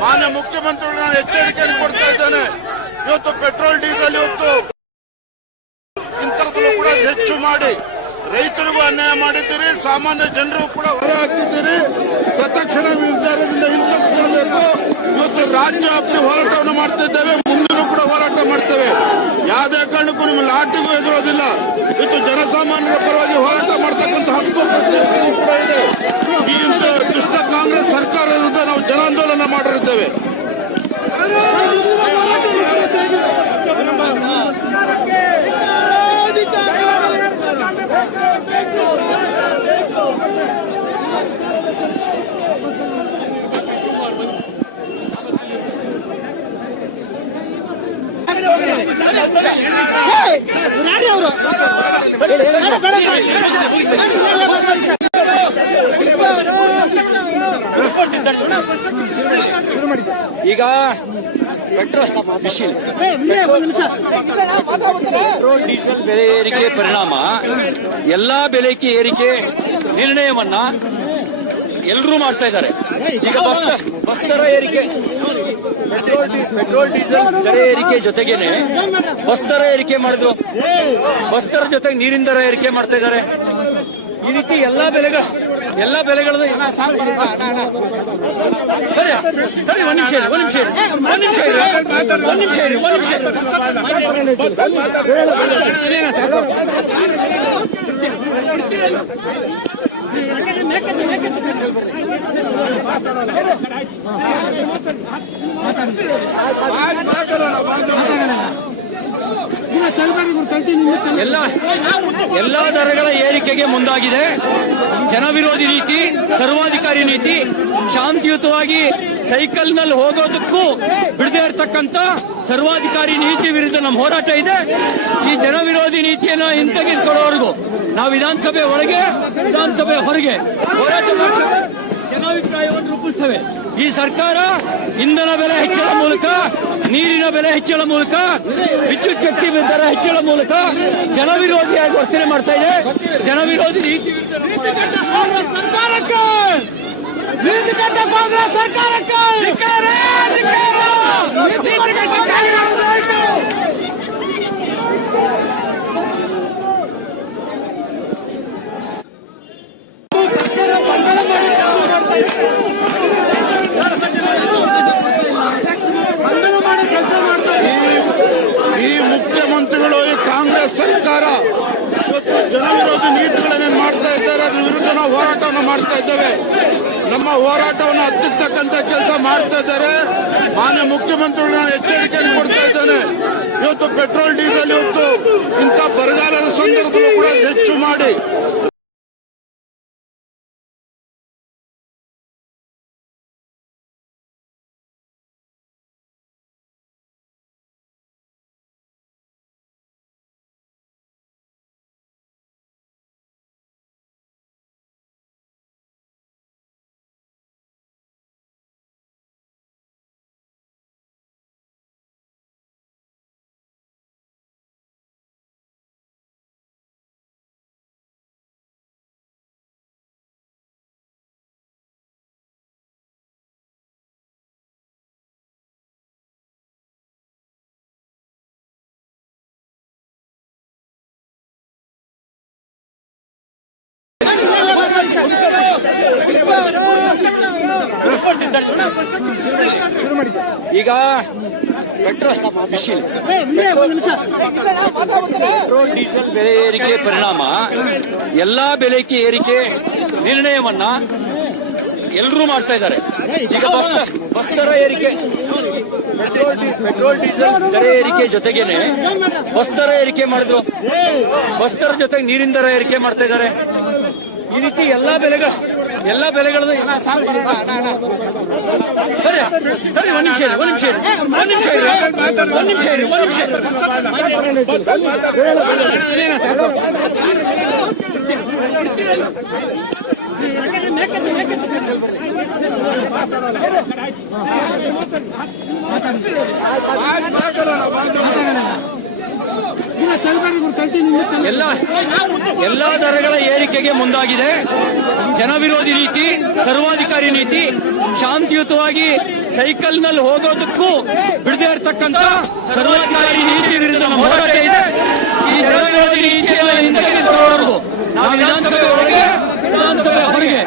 ಮಾನ್ಯ ಮುಖ್ಯಮಂತ್ರಿಗಳು ನಾನು ಎಚ್ಚರಿಕೆಯನ್ನು ಕೊಡ್ತಾ ಇದ್ದೇನೆ. ಇವತ್ತು ಪೆಟ್ರೋಲ್, ಡೀಸೆಲ್ ಇವತ್ತು ಇಂಥದ್ದನ್ನು ಕೂಡ ಹೆಚ್ಚು ಮಾಡಿ ರೈತರಿಗೂ ಅನ್ಯಾಯ ಮಾಡಿದ್ದೀರಿ, ಸಾಮಾನ್ಯ ಜನರು ಕೂಡ ಹೊರ ಹಾಕಿದ್ದೀರಿ. ತತ್ಕ್ಷಣ ನಿರ್ಧಾರದಿಂದ ಹಿಂತೆಗೆದುಕೊಳ್ಬೇಕು ಇವತ್ತು ರಾಜ್ಯ ವ್ಯಾಪ್ತಿ ಹೋರಾಟವನ್ನು ಮಾಡ್ತಿದ್ದೇವೆ, ಮುಂದಿನೂ ಕೂಡ ಹೋರಾಟ ಮಾಡ್ತೇವೆ. ಯಾವುದೇ ಕಾರಣಕ್ಕೂ ನಿಮ್ಮ ಲಾಟಿಗೂ ಎದುರೋದಿಲ್ಲ. ಇವತ್ತು ಜನಸಾಮಾನ್ಯರ ಪರವಾಗಿ ಹೋರಾಟ ಮಾಡ್ತಕ್ಕಂಥ ಹಕ್ಕು ಕೂಡ ಇದೆ. ಈ ಕಾಂಗ್ರೆಸ್ ಸರ್ಕಾರ ವಿರುದ್ಧ ನಾವು ಜನಾಂದೋಲನ ಮಾಡಿರುತ್ತೇವೆ. ಈಗ ಪೆಟ್ರೋಲ್, ಡೀಸೆಲ್ ಬೆಲೆ ಏರಿಕೆ ಪರಿಣಾಮ, ಎಲ್ಲಾ ಬೆಲೆಗೆ ಏರಿಕೆ ನಿರ್ಣಯವನ್ನ ಎಲ್ಲರೂ ಮಾಡ್ತಾ ಇದ್ದಾರೆ. ಈಗ ಬಸ್ ದರ ಏರಿಕೆ, ಪೆಟ್ರೋಲ್ ಪೆಟ್ರೋಲ್ ಡೀಸೆಲ್ ದರ ಏರಿಕೆ ಜೊತೆಗೇನೆ ಬಸ್ ದರ ಏರಿಕೆ ಮಾಡಿದ್ರು. ಬಸ್ ದರ ಜೊತೆಗೆ ನೀರಿನ ದರ ಏರಿಕೆ ಮಾಡ್ತಾ ಇದ್ದಾರೆ. ಈ ರೀತಿ ಎಲ್ಲಾ ಬೆಲೆಗಳು ಎಲ್ಲಾ ಬೆಲೆಗಳದ್ದು ಸರಿ ಸರಿ, ಒಂದ್ ನಿಮಿಷ ಒಂದ್ ನಿಮಿಷ ಒಂದ್ ನಿಮಿಷ ಒಂದ್ ನಿಮಿಷ ಒಂದ್ ನಿಮಿಷ ಇರಿ. ಎಲ್ಲ ಎಲ್ಲ ದರಗಳ ಏರಿಕೆಗೆ ಮುಂದಾಗಿದೆ. ಜನವಿರೋಧಿ ನೀತಿ, ಸರ್ವಾಧಿಕಾರಿ ನೀತಿ, ಶಾಂತಿಯುತವಾಗಿ ಸೈಕಲ್ನಲ್ಲಿ ಹೋಗೋದಕ್ಕೂ ಬಿಡದೇ ಇರತಕ್ಕಂತ ಸರ್ವಾಧಿಕಾರಿ ನೀತಿ ವಿರುದ್ಧ ನಮ್ಮ ಹೋರಾಟ ಇದೆ. ಈ ಜನವಿರೋಧಿ ನೀತಿಯನ್ನು ಹಿಂತೆಗೆದುಕೊಳ್ಳೋವರೆಗೂ ನಾವು ವಿಧಾನಸಭೆ ಒಳಗೆ, ವಿಧಾನಸಭೆ ಹೊರಗೆ ಹೋರಾಟ ಮಾಡ್ತೇವೆ. ಜನಾಭಿಪ್ರಾಯವನ್ನು ರೂಪಿಸ್ತೇವೆ. ಈ ಸರ್ಕಾರ ಇಂಧನ ಬೆಲೆ ಹೆಚ್ಚಳ ಮೂಲಕ ನೀರಿನ ಬೆಲೆ ಹೆಚ್ಚಳ ಮೂಲಕ, ವಿದ್ಯುತ್ ಶಕ್ತಿ ದರ ಹೆಚ್ಚಳ ಮೂಲಕ ಜನವಿರೋಧಿಯಾಗಿ ವರ್ತನೆ ಮಾಡ್ತಾ ಇದೆ. ಜನವಿರೋಧಿ ನೀತಿ ಸರ್ಕಾರಕ್ಕೆ ನೀತಿಗೆಟ್ಟ ಕಾಂಗ್ರೆಸ್ ಸರ್ಕಾರಕ್ಕೆ ಧಿಕ್ಕಾರ, ಧಿಕ್ಕಾರ. ನೀತಿಗೆಟ್ಟ ಕಾಂಗ್ರೆಸ್ ಆಯ್ತು. ಬಂಧನ ಮಾಡಿ ಕೆಲಸ ಮಾಡ್ತಾ ಇದ್ದಾರೆ. ಈ ಮುಖ್ಯಮಂತ್ರಿಗಳು ಈ ಕಾಂಗ್ರೆಸ್ ಸರ್ಕಾರ ಇವತ್ತು ಜನವಿರೋಧಿ ನೀತಿಗಳನ್ನೇನು ಮಾಡ್ತಾ ಇದ್ದಾರೆ, ಅದ್ರ ವಿರುದ್ಧ ನಾವು ಹೋರಾಟವನ್ನು ಮಾಡ್ತಾ ಇದ್ದೇವೆ. ನಮ್ಮ ಹೋರಾಟವನ್ನು ಹತ್ತಿರ್ತಕ್ಕಂಥ ಕೆಲಸ ಮಾಡ್ತಾ ಇದ್ದಾರೆ. ಮಾನ್ಯ ಮುಖ್ಯಮಂತ್ರಿಗಳು ನಾನು ಎಚ್ಚರಿಕೆಯನ್ನು ಕೊಡ್ತಾ ಇದ್ದೇನೆ. ಇವತ್ತು ಪೆಟ್ರೋಲ್, ಡೀಸೆಲ್ ಇವತ್ತು ಇಂಥ ಬರಗಾಲದ ಸಂದರ್ಭದಲ್ಲೂ ಕೂಡ ಹೆಚ್ಚು ಮಾಡಿ. ಈಗ ಪೆಟ್ರೋಲ್ ಡೀಸೆಲ್ ಬೆಲೆ ಏರಿಕೆ ಪರಿಣಾಮ, ಎಲ್ಲಾ ಬೆಲೆಗೆ ಏರಿಕೆ ನಿರ್ಣಯವನ್ನ ಎಲ್ಲರೂ ಮಾಡ್ತಾ ಇದ್ದಾರೆ. ಈಗ ಬಸ್ ದರ ಏರಿಕೆ. ಪೆಟ್ರೋಲ್ ಪೆಟ್ರೋಲ್ ಡೀಸೆಲ್ ದರ ಏರಿಕೆ ಜೊತೆಗೇನೆ ಬಸ್ ದರ ಏರಿಕೆ ಮಾಡಿದ್ರು. ಬಸ್ ದರ ಜೊತೆಗೆ ನೀರಿನ ದರ ಏರಿಕೆ ಮಾಡ್ತಾ ಇದ್ದಾರೆ. ಈ ರೀತಿ ಎಲ್ಲಾ ಬೆಲೆಗಳು ಎಲ್ಲಾ ಬೆಲೆಗಳದ್ದು ಸರಿ ಸರಿ ಒಂದ್ ನಿಮಿಷ ಒಂದು ನಿಮಿಷ ಒಂದು ನಿಮಿಷ ಒಂದು ನಿಮಿಷ ಇರಿ. ಎಲ್ಲ ಎಲ್ಲಾ ದರಗಳ ಏರಿಕೆಗೆ ಮುಂದಾಗಿದೆ. ಜನವಿರೋಧಿ ನೀತಿ, ಸರ್ವಾಧಿಕಾರಿ ನೀತಿ, ಶಾಂತಿಯುತವಾಗಿ ಸೈಕಲ್ನಲ್ಲಿ ಹೋಗೋದಕ್ಕೂ ಬಿಡದೇ ಇರತಕ್ಕಂತ ಸರ್ವಾಧಿಕಾರಿ ನೀತಿ ವಿರುದ್ಧ ಹೋರಾಟ ಇದೆ. ಈ ಜನವಿರೋಧಿ ನೀತಿಯನ್ನು ಹಿಂದೆಗೆದುಕೊಳ್ಳೋವರೆಗೂ ನಾವು ವಿಧಾನಸಭೆ ಒಳಗೆ ವಿಧಾನಸಭೆ ಹೊರಗೆ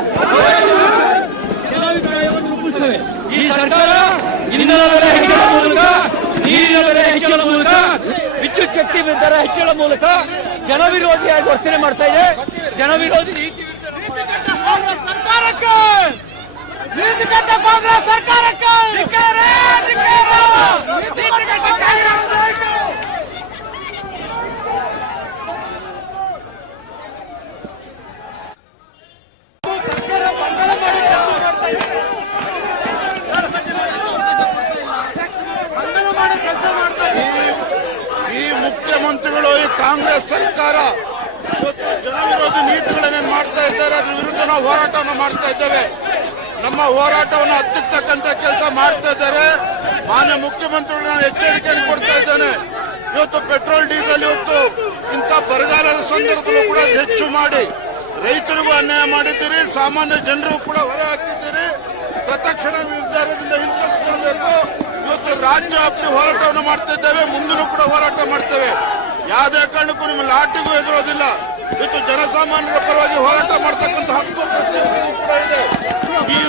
ಜನಾಭಿಪ್ರಾಯವನ್ನು ರೂಪಿಸುತ್ತೇವೆ ಈ ಸರ್ಕಾರ ಇಂಧನ ಬೆಲೆ ಹೆಚ್ಚಳ ಮೂಲಕ ನೀರಿನ ಬೆಲೆ ಹೆಚ್ಚಳ ಮೂಲಕ ವಿದ್ಯುತ್ ಶಕ್ತಿ ದರ ಹೆಚ್ಚಳ ಮೂಲಕ ಜನವಿರೋಧಿಯಾಗಿ ವರ್ತನೆ ಮಾಡ್ತಾ ಇದೆ. ಜನವಿರೋಧಿ ನೀತಿ ಸರ್ಕಾರಕ್ಕೆ ನೀತಿಗೆಟ್ಟ ಕಾಂಗ್ರೆಸ್ ಸರ್ಕಾರಕ್ಕೆ ಧಿಕ್ಕಾರ, ಧಿಕ್ಕಾರ. ನೀತಿಗೆಟ್ಟ ಕಾಂಗ್ರೆಸ್ ಸರ್ಕಾರಕ್ಕೆ. ಬಂಧನ ಮಾಡೋ ಕೆಲಸ ಮಾಡ್ತಾ ಇದ್ದಾರೆ. ಈ ಮುಖ್ಯಮಂತ್ರಿಗಳು ಸರ್ಕಾರ ಇವತ್ತು ಜನವಿರೋಧಿ ನೀತಿಗಳನ್ನೇನು ಮಾಡ್ತಾ ಇದ್ದಾರೆ, ಅದ್ರ ವಿರುದ್ಧ ನಾವು ಹೋರಾಟವನ್ನು ಮಾಡ್ತಾ ಇದ್ದೇವೆ. ನಮ್ಮ ಹೋರಾಟವನ್ನು ಹತ್ತಿರ್ತಕ್ಕಂಥ ಕೆಲಸ ಮಾಡ್ತಾ ಇದ್ದಾರೆ. ಮಾನ್ಯ ಮುಖ್ಯಮಂತ್ರಿಗಳು ನಾನು ಎಚ್ಚರಿಕೆಯನ್ನು ಕೊಡ್ತಾ ಇದ್ದೇನೆ. ಇವತ್ತು ಪೆಟ್ರೋಲ್, ಡೀಸೆಲ್ ಇವತ್ತು ಇಂಥ ಬರಗಾಲದ ಸಂದರ್ಭದಲ್ಲೂ ಕೂಡ ಹೆಚ್ಚು ಮಾಡಿ. ರೈತರಿಗೂ ಅನ್ಯಾಯ ಮಾಡಿದ್ದೀರಿ, ಸಾಮಾನ್ಯ ಜನರಿಗೂ ಕೂಡ ಹೊರ ಹಾಕಿದ್ದೀರಿ. ತತ್ಕ್ಷಣ ನಿರ್ಧಾರದಿಂದ ಹಿಂತೆಗೆದುಕೊಳ್ಬೇಕು ಇವತ್ತು ರಾಜ್ಯ ವ್ಯಾಪ್ತಿ ಹೋರಾಟವನ್ನು ಮಾಡ್ತಾ ಇದ್ದೇವೆ, ಮುಂದಿನೂ ಕೂಡ ಹೋರಾಟ ಮಾಡ್ತೇವೆ. ಯಾವುದೇ ಕಾರಣಕ್ಕೂ ನಿಮ್ಮ ಲಾಟಿಗೂ ಎದುರೋದಿಲ್ಲ. ಇವತ್ತು ಜನಸಾಮಾನ್ಯರ ಪರವಾಗಿ ಹೋರಾಟ ಮಾಡ್ತಕ್ಕಂಥ ಹಕ್ಕು ಪ್ರತಿಯೊಬ್ಬರಿಗೂ ಕೂಡ ಇದೆ. ಈ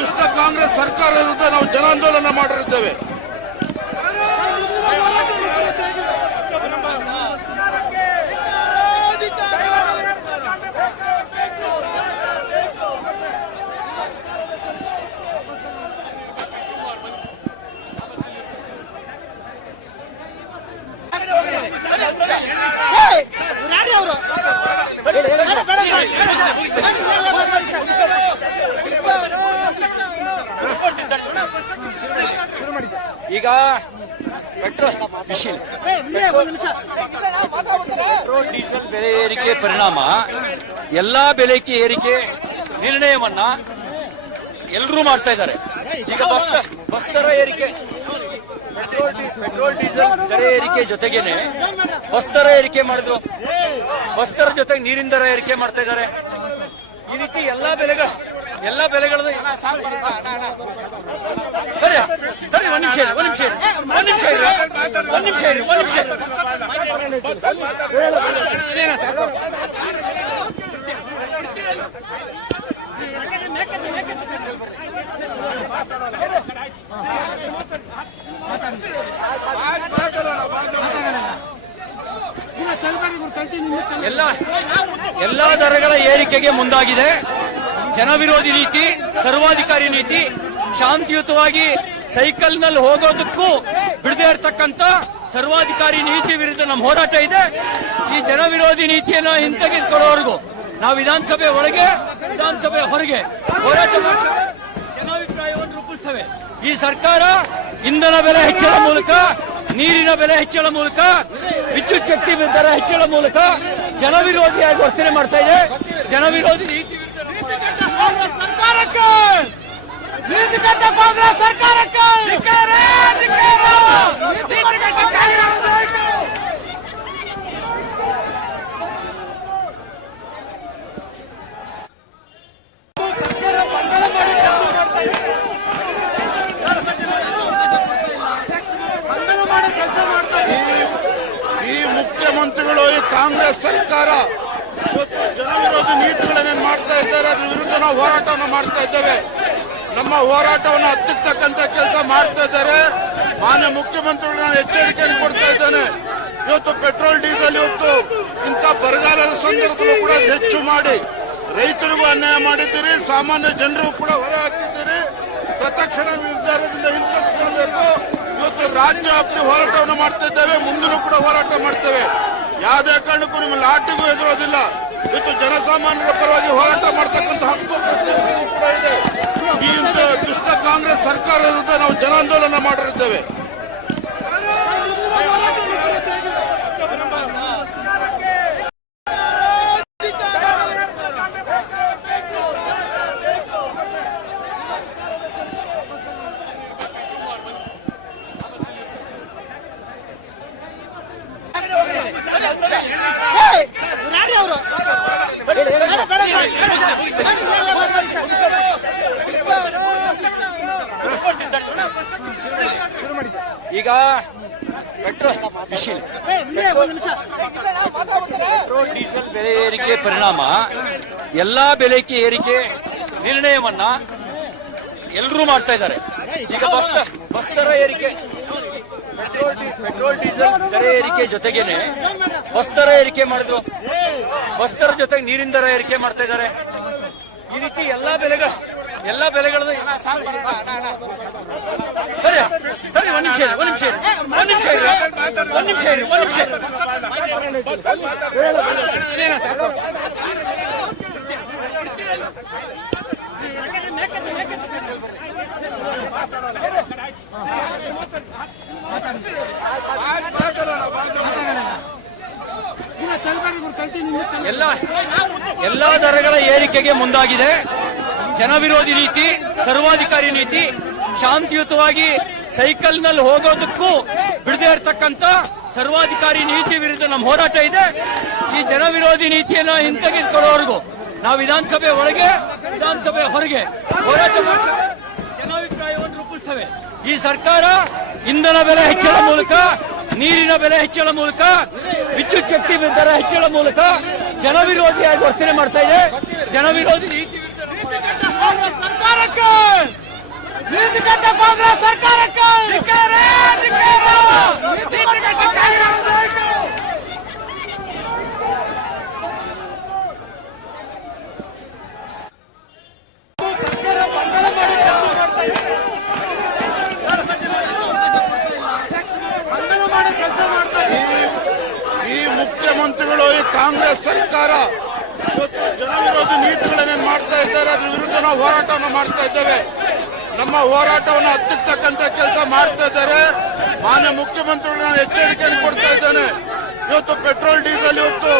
ದುಷ್ಟ ಕಾಂಗ್ರೆಸ್ ಸರ್ಕಾರದ ವಿರುದ್ಧ ನಾವು ಜನಾಂದೋಲನ ಮಾಡಿರುತ್ತೇವೆ. ಈಗ ಪೆಟ್ರೋಲ್ ಮಿಷಿನ್. ಪೆಟ್ರೋಲ್, ಡೀಸೆಲ್ ಬೆಲೆ ಏರಿಕೆ ಪರಿಣಾಮ, ಎಲ್ಲಾ ಬೆಲೆಗೆ ಏರಿಕೆ ನಿರ್ಣಯವನ್ನ ಎಲ್ಲರೂ ಮಾಡ್ತಾ ಇದ್ದಾರೆ. ಈಗ ಬಸ್ ಬಸ್ ದರ ಏರಿಕೆ. ಪೆಟ್ರೋಲ್, ಡೀಸೆಲ್ ದರ ಏರಿಕೆ ಜೊತೆಗೇನೆ ಬಸ್ ದರ ಏರಿಕೆ ಮಾಡಿದ್ರು. ಬಸ್ ದರ ಜೊತೆಗೆ ನೀರಿನ ದರ ಏರಿಕೆ ಮಾಡ್ತಾ ಇದ್ದಾರೆ. ಈ ರೀತಿ ಎಲ್ಲಾ ಬೆಲೆಗಳು, ಎಲ್ಲಾ ಬೆಲೆಗಳದ್ದು ಸರಿ ಸರಿ, ಒಂದ್ ನಿಮಿಷ ಒಂದ್ ನಿಮಿಷ ಒಂದ್ ನಿಮಿಷ ಒಂದ್ ನಿಮಿಷ ಒಂದ್ ನಿಮಿಷ ಇರಿ. ಎಲ್ಲ ಎಲ್ಲ ದರಗಳ ಏರಿಕೆಗೆ ಮುಂದಾಗಿದೆ. ಜನವಿರೋಧಿ ನೀತಿ, ಸರ್ವಾಧಿಕಾರಿ ನೀತಿ, ಶಾಂತಿಯುತವಾಗಿ ಸೈಕಲ್ನಲ್ಲಿ ಹೋಗೋದಕ್ಕೂ ಬಿಡದೇ ಇರತಕ್ಕಂತ ಸರ್ವಾಧಿಕಾರಿ ನೀತಿ ವಿರುದ್ಧ ನಮ್ಮ ಹೋರಾಟ ಇದೆ. ಈ ಜನವಿರೋಧಿ ನೀತಿಯನ್ನು ಹಿಂತೆಗೆದುಕೊಳ್ಳೋವರೆಗೂ ನಾವು ವಿಧಾನಸಭೆ ಒಳಗೆ, ವಿಧಾನಸಭೆ ಹೊರಗೆ ಹೋರಾಟ ಮಾಡ್ತೇವೆ. ಜನಾಭಿಪ್ರಾಯವನ್ನು ರೂಪಿಸ್ತೇವೆ. ಈ ಸರ್ಕಾರ ಇಂಧನ ಬೆಲೆ ಹೆಚ್ಚಳ ಮೂಲಕ, ನೀರಿನ ಬೆಲೆ ಹೆಚ್ಚಳ ಮೂಲಕ, ವಿದ್ಯುತ್ ಶಕ್ತಿ ದರ ಹೆಚ್ಚಳ ಮೂಲಕ ಜನವಿರೋಧಿಯಾಗಿ ವರ್ತನೆ ಮಾಡ್ತಾ ಇದೆ. ಜನವಿರೋಧಿ ನೀತಿ ಸರ್ಕಾರಕ್ಕೆ ನೀತಿಗೆಟ್ಟ ಕಾಂಗ್ರೆಸ್ ಸರ್ಕಾರಕ್ಕೆ ಧಿಕ್ಕಾರ, ಧಿಕ್ಕಾರ. ನೀತಿಗೆಟ್ಟ ಕಾಂಗ್ರೆಸ್ ಸರ್ಕಾರಕ್ಕೆ. ಬಂಧನ ಮಾಡೋ ಕೆಲಸ ಮಾಡ್ತಾ ಇದ್ದಾರೆ. ಈ ಮುಖ್ಯಮಂತ್ರಿಗಳು ಈ ಕಾಂಗ್ರೆಸ್ ಸರ್ಕಾರ ಇವತ್ತು ಜನವಿರೋಧಿ ನೀತಿಗಳನ್ನೇನು ಮಾಡ್ತಾ ಇದ್ದಾರೆ ಅದ್ರ ವಿರುದ್ಧ ನಾವು ಹೋರಾಟವನ್ನು ಮಾಡ್ತಾ ಇದ್ದೇವೆ. ನಮ್ಮ ಹೋರಾಟವನ್ನು ಹತ್ತಿರ್ತಕ್ಕಂಥ ಕೆಲಸ ಮಾಡ್ತಾ ಇದ್ದಾರೆ. ಮಾನ್ಯ ಮುಖ್ಯಮಂತ್ರಿಗಳು ನಾನು ಎಚ್ಚರಿಕೆಯನ್ನು ಕೊಡ್ತಾ ಇದ್ದೇನೆ. ಇವತ್ತು ಪೆಟ್ರೋಲ್, ಡೀಸೆಲ್ ಇವತ್ತು ಇಂಥ ಬರಗಾಲದ ಸಂದರ್ಭದಲ್ಲೂ ಕೂಡ ಹೆಚ್ಚು ಮಾಡಿ ರೈತರಿಗೂ ಅನ್ಯಾಯ ಮಾಡಿದ್ದೀರಿ, ಸಾಮಾನ್ಯ ಜನರಿಗೂ ಕೂಡ ಹೊರ ಹಾಕಿದ್ದೀರಿ. ತತ್ಕ್ಷಣ ನಿರ್ಧಾರದಿಂದ ಹಿಂತೆಗೆದುಕೊಳ್ಬೇಕು ಇವತ್ತು ರಾಜ್ಯ ವ್ಯಾಪ್ತಿ ಹೋರಾಟವನ್ನು ಮಾಡ್ತಾ ಇದ್ದೇವೆ. ಮುಂದೂ ಕೂಡ ಹೋರಾಟ ಮಾಡ್ತೇವೆ. ಯಾವುದೇ ಕಾರಣಕ್ಕೂ ನಿಮ್ಮ ಲಾಟಿಗೂ ಎದುರೋದಿಲ್ಲ. ಇವತ್ತು ಜನಸಾಮಾನ್ಯರ ಪರವಾಗಿ ಹೋರಾಟ ಮಾಡ್ತಕ್ಕಂಥ ಹಕ್ಕು ಪ್ರತಿಯೊಬ್ಬರಿಗೂ ಕೂಡ ಇದೆ. ಈ ದುಷ್ಟ ಕಾಂಗ್ರೆಸ್ ಸರ್ಕಾರ ವಿರುದ್ಧ ನಾವು ಜನಾಂದೋಲನ ಮಾಡಿರುತ್ತೇವೆ. ಈಗ ಪೆಟ್ರೋಲ್ ಬಿಸಿಲು ಪೆಟ್ರೋಲ್ ಡೀಸೆಲ್ ಬೆಲೆ ಏರಿಕೆ ಪರಿಣಾಮ ಎಲ್ಲಾ ಬೆಲೆಗೆ ಏರಿಕೆ ನಿರ್ಣಯವನ್ನ ಎಲ್ಲರೂ ಮಾಡ್ತಾ ಇದ್ದಾರೆ. ಈಗ ಬಸ್ ಬಸ್ ದರ ಏರಿಕೆ. ಪೆಟ್ರೋಲ್ ಪೆಟ್ರೋಲ್ ಡೀಸೆಲ್ ದರ ಏರಿಕೆ ಜೊತೆಗೇನೆ ಬಸ್ ದರ ಏರಿಕೆ ಮಾಡಿದ್ರು. ಬಸ್ ದರ ಜೊತೆಗೆ ನೀರಿನ ದರ ಏರಿಕೆ ಮಾಡ್ತಾ ಇದ್ದಾರೆ. ಈ ರೀತಿ ಎಲ್ಲಾ ಬೆಲೆಗಳ ಎಲ್ಲಾ ಬೆಲೆಗಳದ್ದು ಸರಿ ಸರಿ ನಿಮಿಷ ನಿಮಿಷ ನಿಮಿಷ ನಿಮಿಷ ನಿಮಿಷ ಎಲ್ಲ ಎಲ್ಲಾ ದರಗಳ ಏರಿಕೆಗೆ ಮುಂದಾಗಿದೆ. ಜನವಿರೋಧಿ ನೀತಿ, ಸರ್ವಾಧಿಕಾರಿ ನೀತಿ, ಶಾಂತಿಯುತವಾಗಿ ಸೈಕಲ್ನಲ್ಲಿ ಹೋಗೋದಕ್ಕೂ ಬಿಡದೇ ಇರತಕ್ಕಂತ ಸರ್ವಾಧಿಕಾರಿ ನೀತಿ ವಿರುದ್ಧ ನಮ್ಮ ಹೋರಾಟ ಇದೆ. ಈ ಜನವಿರೋಧಿ ನೀತಿಯನ್ನ ಹಿಂತೆಗೆದುಕೊಳ್ಳೋವರೆಗೂ ನಾವು ವಿಧಾನಸಭೆ ಒಳಗೆ, ವಿಧಾನಸಭೆ ಹೊರಗೆ ಹೋರಾಟ ಮಾಡ್ತೇವೆ. ಜನಾಭಿಪ್ರಾಯವನ್ನು ರೂಪಿಸ್ತೇವೆ. ಈ ಸರ್ಕಾರ ಇಂಧನ ಬೆಲೆ ಹೆಚ್ಚಳ ಮೂಲಕ, ನೀರಿನ ಬೆಲೆ ಹೆಚ್ಚಳ ಮೂಲಕ, ವಿದ್ಯುತ್ ಶಕ್ತಿ ದರ ಹೆಚ್ಚಳ ಮೂಲಕ ಜನವಿರೋಧಿಯಾಗಿ ವರ್ತನೆ ಮಾಡ್ತಾ ಇದೆ. ಜನವಿರೋಧಿ ನೀತಿ. ಕಾಂಗ್ರೆಸ್ ಸರ್ಕಾರಕ್ಕೆ! ನೀತಿಕಟ್ಟ ಕಾಂಗ್ರೆಸ್ ಸರ್ಕಾರಕ್ಕೆ! ಮುಖ್ಯಮಂತ್ರಿಗಳು ಈ ಕಾಂಗ್ರೆಸ್ ಸರ್ಕಾರ ಇವತ್ತು ಜನವಿರೋಧಿ ನೀತಿಗಳನ್ನೇನು ಮಾಡ್ತಾ ಇದ್ದಾರೆ, ಅದ್ರ ವಿರುದ್ಧ ನಾವು ಹೋರಾಟವನ್ನು ಮಾಡ್ತಾ ಇದ್ದೇವೆ. ನಮ್ಮ ಹೋರಾಟವನ್ನು ಹತ್ತಿರ್ತಕ್ಕಂಥ ಕೆಲಸ ಮಾಡ್ತಾ ಇದ್ದಾರೆ. ಮಾನ್ಯ ಮುಖ್ಯಮಂತ್ರಿಗಳು ನಾನು ಎಚ್ಚರಿಕೆಯನ್ನು ಕೊಡ್ತಾ ಇದ್ದೇನೆ. ಇವತ್ತು ಪೆಟ್ರೋಲ್, ಡೀಸೆಲ್ ಇವತ್ತು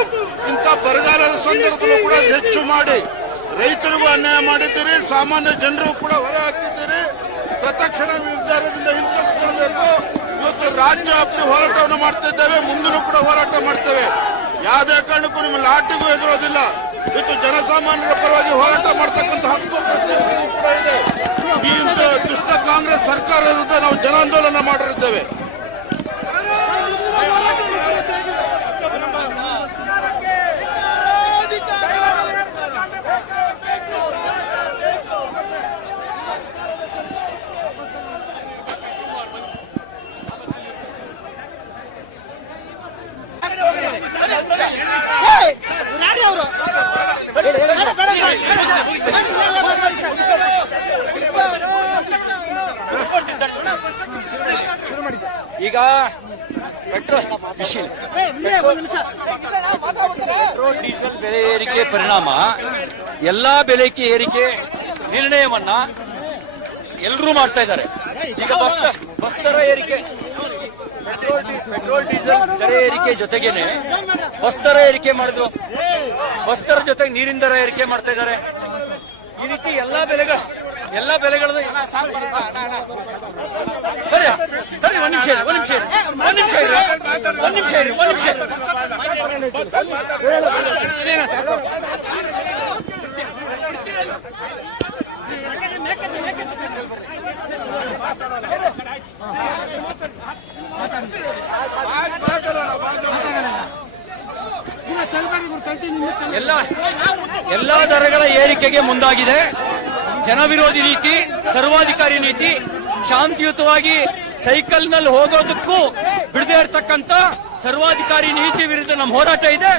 ಇಂಥ ಬರಗಾಲದ ಸಂದರ್ಭದಲ್ಲೂ ಕೂಡ ಹೆಚ್ಚು ಮಾಡಿ. ರೈತರಿಗೂ ಅನ್ಯಾಯ ಮಾಡಿದ್ದೀರಿ, ಸಾಮಾನ್ಯ ಜನರಿಗೂ ಕೂಡ ಹೊರ ಹಾಕಿದ್ದೀರಿ. ತತ್ಕ್ಷಣ ನಿರ್ಧಾರದಿಂದ ಹಿಂತೆಗೆದುಕೊಳ್ಬೇಕು ಇವತ್ತು ರಾಜ್ಯ ವ್ಯಾಪ್ತಿ ಹೋರಾಟವನ್ನು ಮಾಡ್ತಾ ಇದ್ದೇವೆ. ಮುಂದೂ ಕೂಡ ಹೋರಾಟ ಮಾಡ್ತೇವೆ. ಯಾವುದೇ ಕಾರಣಕ್ಕೂ ನಿಮ್ಮ ಲಾಟಿಗೂ ಎದುರೋದಿಲ್ಲ. ಇವತ್ತು ಜನಸಾಮಾನ್ಯರ ಪರವಾಗಿ ಹೋರಾಟ ಮಾಡ್ತಕ್ಕಂಥ ಹಕ್ಕು ಕೂಡ ಇದೆ. ದುಷ್ಟ ಕಾಂಗ್ರೆಸ್ ಸರ್ಕಾರ ವಿರುದ್ಧ ನಾವು ಜನಾಂದೋಲನ ಮಾಡಿರುತ್ತೇವೆ. ಈಗ ಪೆಟ್ರೋಲ್ ಡೀಸೆಲ್ ಬೆಲೆ ಏರಿಕೆ ಪರಿಣಾಮ, ಎಲ್ಲಾ ಬೆಲೆಗೆ ಏರಿಕೆ ನಿರ್ಣಯವನ್ನ ಎಲ್ಲರೂ ಮಾಡ್ತಾ ಇದ್ದಾರೆ. ಈಗ ಬಸ್ ಬಸ್ ದರ ಏರಿಕೆ. ಪೆಟ್ರೋಲ್ ಡೀಸೆಲ್ ದರ ಏರಿಕೆ ಜೊತೆಗೇನೆ ಬಸ್ ದರ ಏರಿಕೆ ಮಾಡಿದ್ರು ಬಸ್ ದರ ಜೊತೆಗೆ ನೀರಿನ ದರ ಏರಿಕೆ ಮಾಡ್ತಾ ಇದ್ದಾರೆ ಈ ರೀತಿ ಎಲ್ಲಾ ಬೆಲೆಗಳು ಎಲ್ಲಾ ಬೆಲೆಗಳದ್ದು ಸರಿ ಸರಿ ಒಂದ್ ನಿಮಿಷ ಒಂದ್ ನಿಮಿಷ ಒಂದ್ ನಿಮಿಷ ಒಂದ್ ನಿಮಿಷ ಒಂದ್ ನಿಮಿಷ. ಎಲ್ಲ, ಎಲ್ಲಾ ದರಗಳ ಏರಿಕೆಗೆ ಮುಂದಾಗಿದೆ. ಜನವಿರೋಧಿ ನೀತಿ, ಸರ್ವಾಧಿಕಾರಿ ನೀತಿ, ಶಾಂತಿಯುತವಾಗಿ ಸೈಕಲ್ನಲ್ಲಿ ಹೋಗೋದಕ್ಕೂ ಬಿಡದೇ ಇರತಕ್ಕಂತ ಸರ್ವಾಧಿಕಾರಿ ನೀತಿ ವಿರುದ್ಧ ನಮ್ಮ ಹೋರಾಟ ಇದೆ.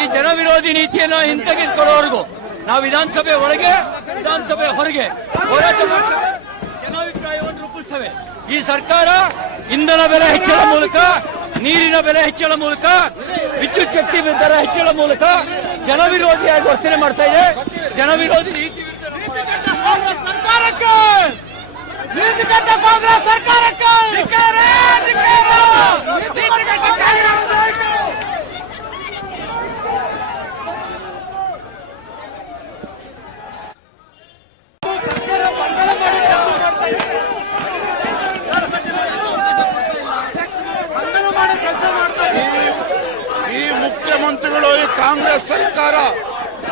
ಈ ಜನವಿರೋಧಿ ನೀತಿಯನ್ನ ಹಿಂತೆಗೆದುಕೊಳ್ಳೋವರೆಗೂ ನಾವು ವಿಧಾನಸಭೆ ಒಳಗೆ, ವಿಧಾನಸಭೆ ಹೊರಗೆ ಹೋರಾಟ ಮಾಡ್ತೇವೆ. ಜನಾಭಿಪ್ರಾಯವನ್ನು ರೂಪಿಸ್ತೇವೆ. ಈ ಸರ್ಕಾರ ಇಂಧನ ಬೆಲೆ ಹೆಚ್ಚಳ ಮೂಲಕ, ನೀರಿನ ಬೆಲೆ ಹೆಚ್ಚಳ ಮೂಲಕ ವಿದ್ಯುತ್ ಶಕ್ತಿ ದರ ಹೆಚ್ಚಳ ಮೂಲಕ ಜನವಿರೋಧಿಯಾಗಿ ವರ್ತನೆ ಮಾಡ್ತಾ ಇದೆ. ಜನವಿರೋಧಿ ನೀತಿ ವಿರುದ್ಧ ನಮ್ಮ ಮುಖ್ಯಮಂತ್ರಿಗಳು ಈ ಕಾಂಗ್ರೆಸ್ ಸರ್ಕಾರ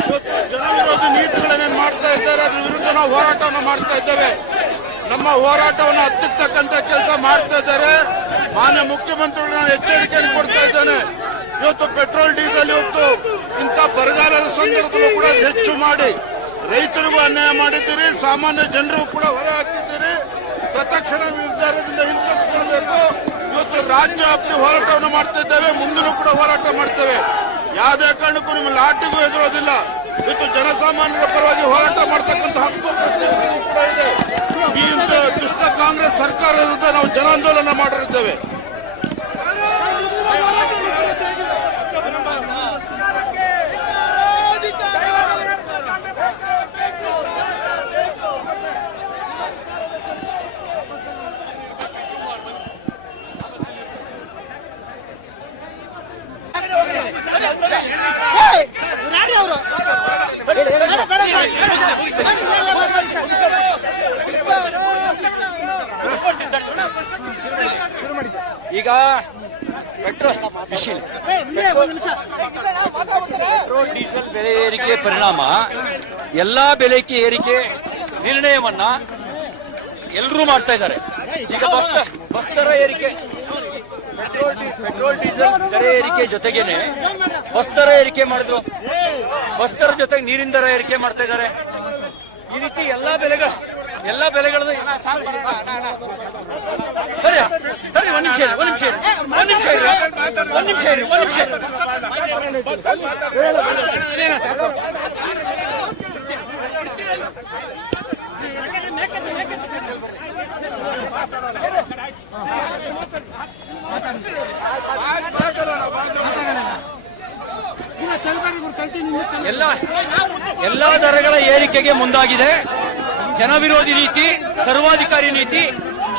ಇವತ್ತು ಜನವಿರೋಧಿ ನೀತಿಗಳನ್ನೇನು ಮಾಡ್ತಾ ಇದ್ದಾರೆ, ಅದ್ರ ವಿರುದ್ಧ ನಾವು ಹೋರಾಟವನ್ನು ಮಾಡ್ತಾ ಇದ್ದೇವೆ. ನಮ್ಮ ಹೋರಾಟವನ್ನು ಹತ್ತಿರ್ತಕ್ಕಂಥ ಕೆಲಸ ಮಾಡ್ತಾ ಇದ್ದಾರೆ. ಮಾನ್ಯ ಮುಖ್ಯಮಂತ್ರಿಗಳು ನಾನು ಎಚ್ಚರಿಕೆಯನ್ನು ಕೊಡ್ತಾ ಇದ್ದೇನೆ. ಇವತ್ತು ಪೆಟ್ರೋಲ್, ಡೀಸೆಲ್ ಇವತ್ತು ಇಂಥ ಬರಗಾಲದ ಸಂದರ್ಭದಲ್ಲೂ ಕೂಡ ಹೆಚ್ಚು ಮಾಡಿ ರೈತರಿಗೂ ಅನ್ಯಾಯ ಮಾಡಿದ್ದೀರಿ, ಸಾಮಾನ್ಯ ಜನರಿಗೂ ಕೂಡ ಹೊರ ಹಾಕಿದ್ದೀರಿ. ತತ್ಕ್ಷಣ ನಿರ್ಧಾರದಿಂದ ಹಿಂತೆಗೆದುಕೊಳ್ಬೇಕು ಇವತ್ತು ರಾಜ್ಯ ವ್ಯಾಪ್ತಿ ಹೋರಾಟವನ್ನು ಮಾಡ್ತಿದ್ದೇವೆ, ಮುಂದಿನೂ ಮುಂದೂ ಕೂಡ ಹೋರಾಟ ಮಾಡ್ತೇವೆ. ಯಾವುದೇ ಕಾರಣಕ್ಕೂ ನಿಮ್ಮ ಲಾಟಿಗೂ ಎದುರೋದಿಲ್ಲ. ಇವತ್ತು ಜನಸಾಮಾನ್ಯರ ಪರವಾಗಿ ಹೋರಾಟ ಮಾಡ್ತಕ್ಕಂಥ ಹಕ್ಕು ಪ್ರತಿಯೊಬ್ಬರಿಗೂ ಕೂಡ ಇದೆ. ಈ ದುಷ್ಟ ಕಾಂಗ್ರೆಸ್ ಸರ್ಕಾರ ವಿರುದ್ಧ ನಾವು ಜನಾಂದೋಲನ ಮಾಡಿರುತ್ತೇವೆ. ಈಗ ಪೆಟ್ರೋಲ್ ಡೀಸೆಲ್ ಬೆಲೆ ಏರಿಕೆ ಪರಿಣಾಮ ಎಲ್ಲಾ ಬೆಲೆಗೆ ಏರಿಕೆ ನಿರ್ಣಯವನ್ನ ಎಲ್ಲರೂ ಮಾಡ್ತಾ ಇದ್ದಾರೆ. ಈಗ ಬಸ್ ಬಸ್ ದರ ಏರಿಕೆ. ಪೆಟ್ರೋಲ್ ಪೆಟ್ರೋಲ್ ಡೀಸೆಲ್ ದರ ಏರಿಕೆ ಜೊತೆಗೇನೆ ಬಸ್ ದರ ಏರಿಕೆ ಮಾಡಿದ್ರು. ಬಸ್ ದರ ಜೊತೆಗೆ ನೀರಿನ ದರ ಏರಿಕೆ ಮಾಡ್ತಾ ಇದ್ದಾರೆ. ಈ ರೀತಿ ಎಲ್ಲಾ ಬೆಲೆಗಳು, ಎಲ್ಲಾ ಬೆಲೆಗಳದ್ದು ಸರಿ ಸರಿ, ಒಂದ್ ನಿಮಿಷ ಒಂದ್ ನಿಮಿಷ ಒಂದ್ ನಿಮಿಷ ಒಂದ್ ನಿಮಿಷ ಒಂದ್ ನಿಮಿಷ ಎಲ್ಲ ಎಲ್ಲ ದರಗಳ ಏರಿಕೆಗೆ ಮುಂದಾಗಿದೆ. ಜನವಿರೋಧಿ ನೀತಿ, ಸರ್ವಾಧಿಕಾರಿ ನೀತಿ,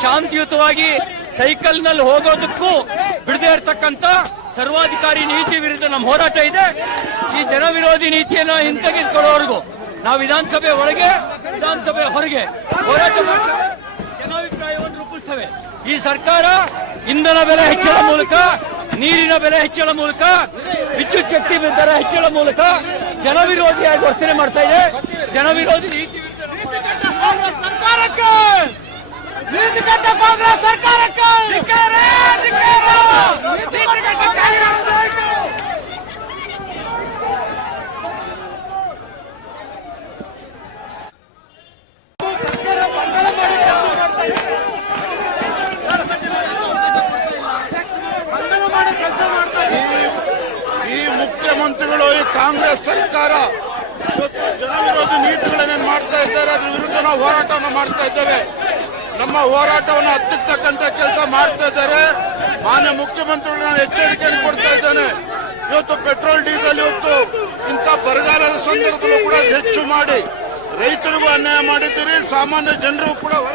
ಶಾಂತಿಯುತವಾಗಿ ಸೈಕಲ್ನಲ್ಲಿ ಹೋಗೋದಕ್ಕೂ ಬಿಡದೆ ಇರತಕ್ಕಂತ ಸರ್ವಾಧಿಕಾರಿ ನೀತಿ ವಿರುದ್ಧ ನಮ್ಮ ಹೋರಾಟ ಇದೆ. ಈ ಜನವಿರೋಧಿ ನೀತಿಯನ್ನು ಹಿಂತೆಗೆದುಕೊಳ್ಳೋವರೆಗೂ ನಾವು ವಿಧಾನಸಭೆ ಒಳಗೆ ವಿಧಾನಸಭೆ ಹೊರಗೆ ಹೋರಾಟ ಜನಾಭಿಪ್ರಾಯವನ್ನು ರೂಪಿಸ್ತೇವೆ. ಈ ಸರ್ಕಾರ ಇಂಧನ ಬೆಲೆ ಹೆಚ್ಚಳ ಮೂಲಕ ನೀರಿನ ಬೆಲೆ ಹೆಚ್ಚಳ ಮೂಲಕ, ವಿದ್ಯುತ್ ಶಕ್ತಿ ದರ ಹೆಚ್ಚಳ ಮೂಲಕ ಜನವಿರೋಧಿಯಾಗಿ ವರ್ತನೆ ಮಾಡ್ತಾ ಇದೆ. ಜನವಿರೋಧಿ ನೀತಿ ಸರ್ಕಾರಕ್ಕೆ ನೀತಿಗಟ್ಟ ಕಾಂಗ್ರೆಸ್ ಸರ್ಕಾರಕ್ಕೆ ನೀತಿಗಟ್ಟ ಕಾಂಗ್ರೆಸ್ ಸರ್ಕಾರ ಬಂಡವಾಳ ಮಾಡಿ ಕೆಲಸ ಮಾಡ್ತಾ ಇದೆ. ಬಂಡವಾಳ ಮಾಡಿ ಕೆಲಸ ಮಾಡ್ತಾ ಇದೆ. ಈ ಮುಖ್ಯಮಂತ್ರಿಗಳು ಈ ಕಾಂಗ್ರೆಸ್ ಸರ್ಕಾರ. ಜನವಿರೋಧಿ ನೀತಿಗಳನ್ನೇನು ಮಾಡ್ತಾ ಇದ್ದಾರೆ, ಅದ್ರ ವಿರುದ್ಧ ನಾವು ಹೋರಾಟವನ್ನು ಮಾಡ್ತಾ ಇದ್ದೇವೆ. ನಮ್ಮ ಹೋರಾಟವನ್ನು ಹತ್ತಿರ್ತಕ್ಕಂಥ ಕೆಲಸ ಮಾಡ್ತಾ ಇದ್ದಾರೆ. ಮಾನ್ಯ ಮುಖ್ಯಮಂತ್ರಿಗಳು ನಾನು ಎಚ್ಚರಿಕೆಯನ್ನು ಕೊಡ್ತಾ ಇದ್ದೇನೆ. ಇವತ್ತು ಪೆಟ್ರೋಲ್, ಡೀಸೆಲ್ ಇವತ್ತು ಇಂಥ ಬರಗಾಲದ ಸಂದರ್ಭದಲ್ಲೂ ಕೂಡ ಹೆಚ್ಚು ಮಾಡಿ ರೈತರಿಗೂ ಅನ್ಯಾಯ ಮಾಡಿದ್ದೀರಿ. ಸಾಮಾನ್ಯ ಜನರು ಕೂಡ